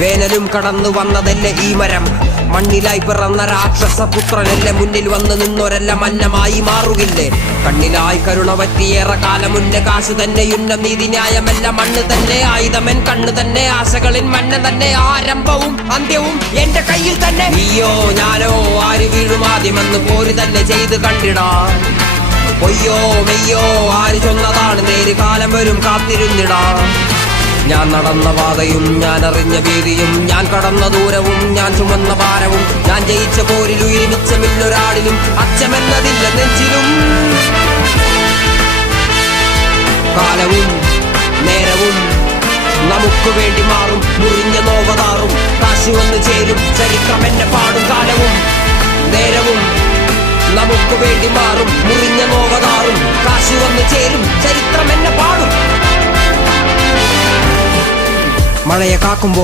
വേനലും കടന്നു വന്നതല്ലേ ഈ മരം. മണ്ണിലായി പിറന്ന രാക്ഷസപുത്രനല്ലേ മുന്നിൽ വന്ന് നിന്നൊരല്ല മന്നമായി മാറുകില്ലേ. കണ്ണിലായി കരുണ പറ്റിയേറെ കാലം മുന്നേ കാശു തന്നെ ഉന്നം നീതി ന്യായമല്ല മണ്ണ് തന്നെ ആയുധമൻ കണ്ണ് തന്നെ ആശകളിൻ മണ്ണ തന്നെ ആരംഭവും അന്ത്യവും എന്റെ കയ്യിൽ തന്നെ. നീയോ ഞാനോ ആര് വീഴും ആദ്യമെന്ന് പോര് തന്നെ ചെയ്ത് കണ്ടിടാ. പൊയ്യോ മെയ്യോ ആര് ചൊന്നതാണ് നേര് കാലം വരും കാത്തിരുന്നിടാ. ഞാൻ നടന്ന പാതയും ഞാൻ അറിഞ്ഞ ഭീതിയും ഞാൻ കടന്ന ദൂരവും ഞാൻ ചുമന്ന ഭാരവും ഞാൻ ജയിച്ച പോരിൽ ഉയർമിച്ചമില്ലൊരാളിലും അച്ചമെന്നതില്ല നെഞ്ചിലും. കാലവും നേരവും നമുക്ക് വേണ്ടി മാറും മുറിഞ്ഞ നോവതാറും കാശി വന്ന് ചേരും ചരിത്രം എന്നെ പാടും. കാലവും നേരവും നമുക്ക് വേണ്ടി മാറും മുറിഞ്ഞ നോവതാറും കാശി വന്ന് ചേരും ചരിത്രം എന്നെ പാടും. മഴയെ കാക്കുമ്പോൾ